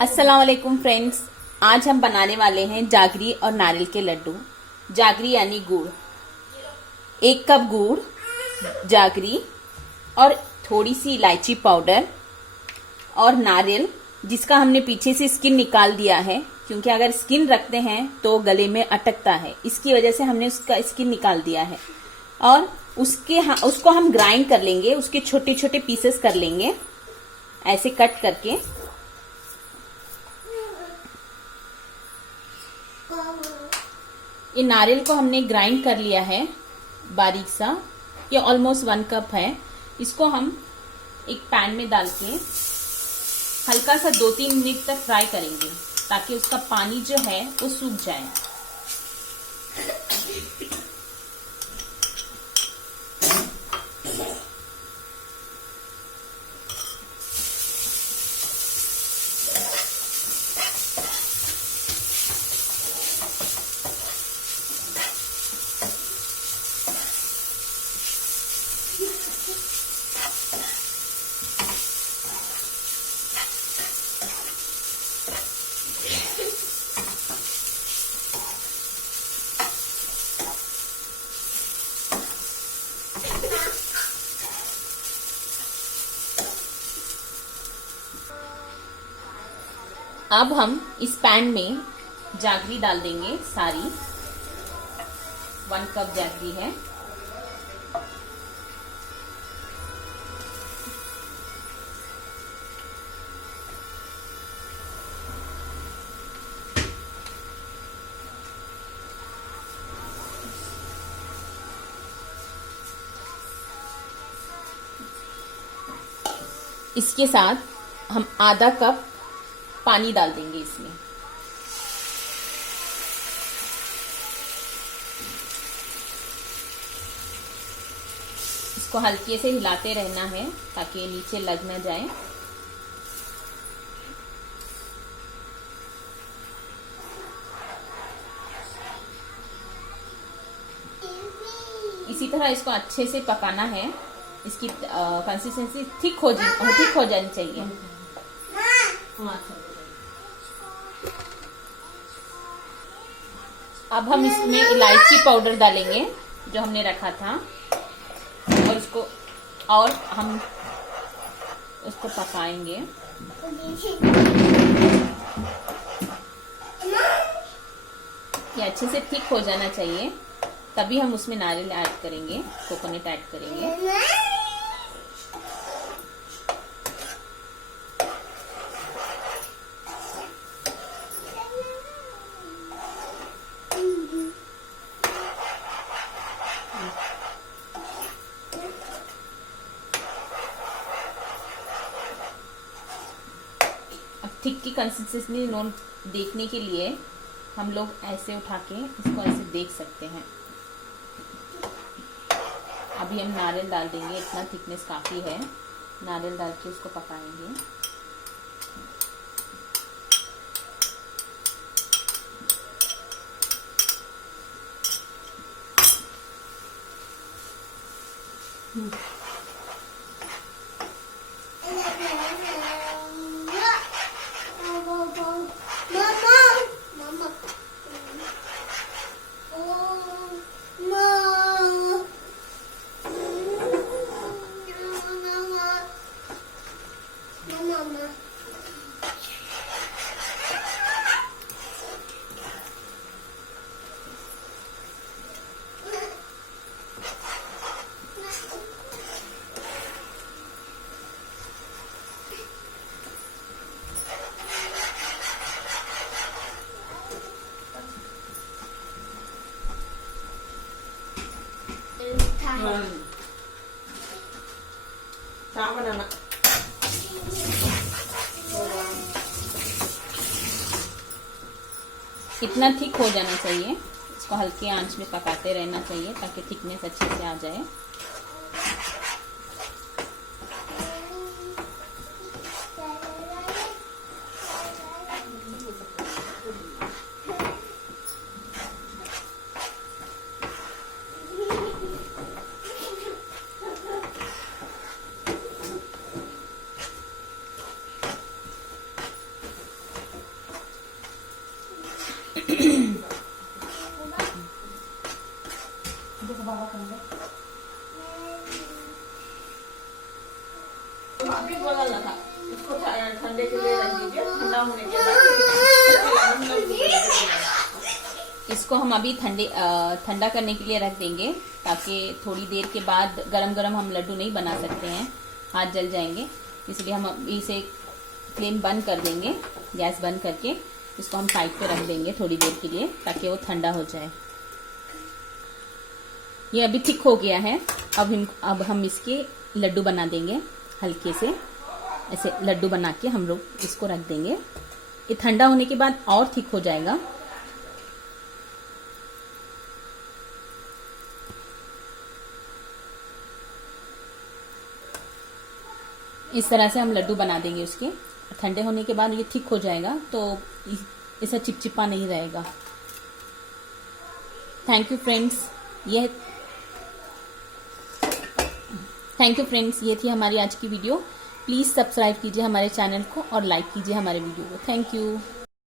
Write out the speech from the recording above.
अस्सलाम वालेकुम फ्रेंड्स। आज हम बनाने वाले हैं जागरी और नारियल के लड्डू। जागरी यानी गुड़, 1 कप गुड़, जागरी और थोड़ी सी इलायची पाउडर और नारियल जिसका हमने पीछे से स्किन निकाल दिया है, क्योंकि अगर स्किन रखते हैं तो गले में अटकता है, इसकी वजह से हमने उसका स्किन निकाल दिया है। और उसको हम ग्राइंड कर लेंगे, उसके छोटे छोटे पीसेस कर लेंगे ऐसे कट करके। ये नारियल को हमने ग्राइंड कर लिया है बारीक सा, ये ऑलमोस्ट 1 कप है। इसको हम एक पैन में डाल के हल्का सा 2-3 मिनट तक फ्राई करेंगे ताकि उसका पानी जो है वो सूख जाए। अब हम इस पैन में जागरी डाल देंगे सारी, 1 कप जागरी है। इसके साथ हम आधा कप पानी डाल देंगे इसमें। इसको हल्के से हिलाते रहना है ताकि ये नीचे लग ना जाए। इसी तरह इसको अच्छे से पकाना है। इसकी कंसिस्टेंसी थिक हो जानी चाहिए। अब हम इसमें इलायची पाउडर डालेंगे जो हमने रखा था, और हम उसको पकाएंगे। ये अच्छे से थिक हो जाना चाहिए, तभी हम उसमें नारियल ऐड करेंगे, कोकोनट ऐड करेंगे। थिक की कंसिस्टेंसी देखने के लिए हम लोग ऐसे उठा के इसको ऐसे देख सकते हैं। अभी हम नारियल डाल देंगे, इतना थिकनेस काफी है। नारियल डाल के उसको पकाएंगे। इतना थिक हो जाना चाहिए। इसको हल्के आंच में पकाते रहना चाहिए ताकि थिकनेस अच्छे से आ जाए। होने के बाद हम लोग इसको हम अभी ठंडा करने के लिए रख देंगे, ताकि थोड़ी देर के बाद गरम गरम हम लड्डू नहीं बना सकते हैं, हाथ जल जाएंगे। इसलिए हम अभी इसे फ्लेम बंद कर देंगे, गैस बंद करके इसको हम साइड पे रख देंगे थोड़ी देर के लिए, ताकि वो ठंडा हो जाए। ये अभी थिक हो गया है। अब हम इसके लड्डू बना देंगे, हल्के से ऐसे लड्डू बना के हम लोग इसको रख देंगे। ये ठंडा होने के बाद और थिक हो जाएगा। इस तरह से हम लड्डू बना देंगे उसके। ठंडे होने के बाद ये थिक हो जाएगा, तो इसे चिपचिपा नहीं रहेगा। थैंक यू फ्रेंड्स, ये थी हमारी आज की वीडियो। प्लीज़ सब्सक्राइब कीजिए हमारे चैनल को और लाइक कीजिए हमारे वीडियो को। Thank you.